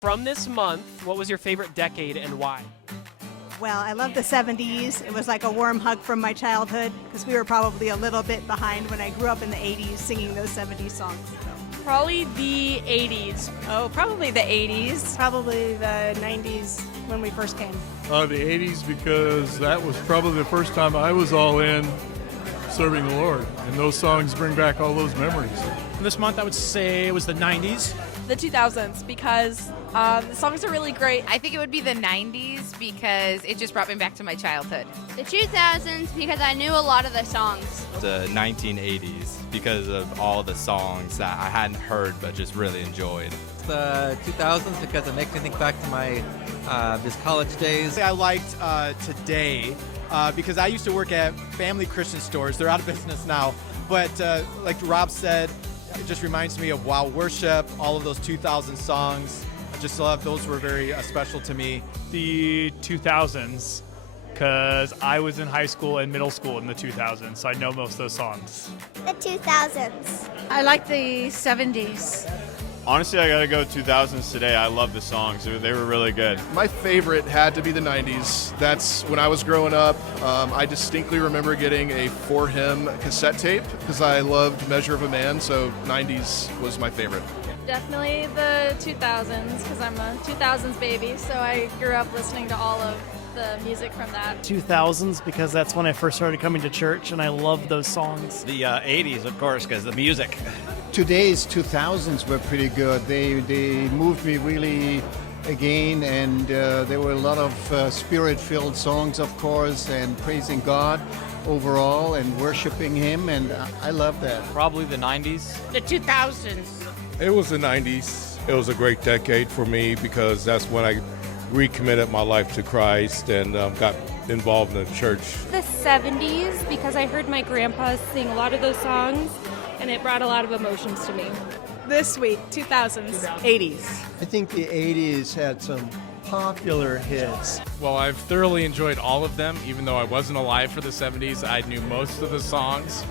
From this month, what was your favorite decade and why? Well, I love the 70s. It was like a warm hug from my childhood because we were probably a little bit behind when I grew up in the 80s singing those 70s songs. Probably the 80s. Oh, probably the 80s. Probably the 90s when we first came. The 80s, because that was probably the first time I was all in serving the Lord. And those songs bring back all those memories. This month, I would say it was the 90s. The 2000s, because the songs are really great. I think it would be the 90s because it just brought me back to my childhood. The 2000s because I knew a lot of the songs. The 1980s because of all the songs that I hadn't heard but just really enjoyed. The 2000s because it makes me think back to my just college days. I liked Today because I used to work at Family Christian stores. They're out of business now. But like Rob said, it just reminds me of Wow Worship, all of those 2000 songs. I just love those were very special to me. The 2000s, because I was in high school and middle school in the 2000s, so I know most of those songs. The 2000s. I like the 70s. Honestly, I gotta go 2000s today. I love the songs. They were really good. My favorite had to be the 90s. That's when I was growing up. I distinctly remember getting a For Him cassette tape because I loved Measure of a Man, so 90s was my favorite. Definitely the 2000s, because I'm a 2000s baby, so I grew up listening to all of the music from that. 2000s, because that's when I first started coming to church, and I love those songs. The 80s, of course, because the music. Today's 2000s were pretty good. They moved me really again, and there were a lot of spirit-filled songs, of course, and praising God overall and worshiping Him, and I love that. Probably the 90s. The 2000s. It was the 90s. It was a great decade for me because that's when I recommitted my life to Christ and got involved in the church. The 70s, because I heard my grandpa sing a lot of those songs, and it brought a lot of emotions to me. This week, 2000s, 80s. I think the 80s had some popular hits. Well, I've thoroughly enjoyed all of them, even though I wasn't alive for the 70s. I knew most of the songs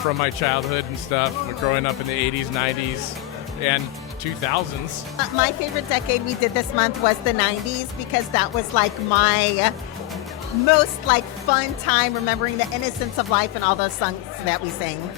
from my childhood and stuff, growing up in the 80s, 90s, and 2000s. My favorite decade we did this month was the 90s because that was like my most like fun time remembering the innocence of life and all those songs that we sang.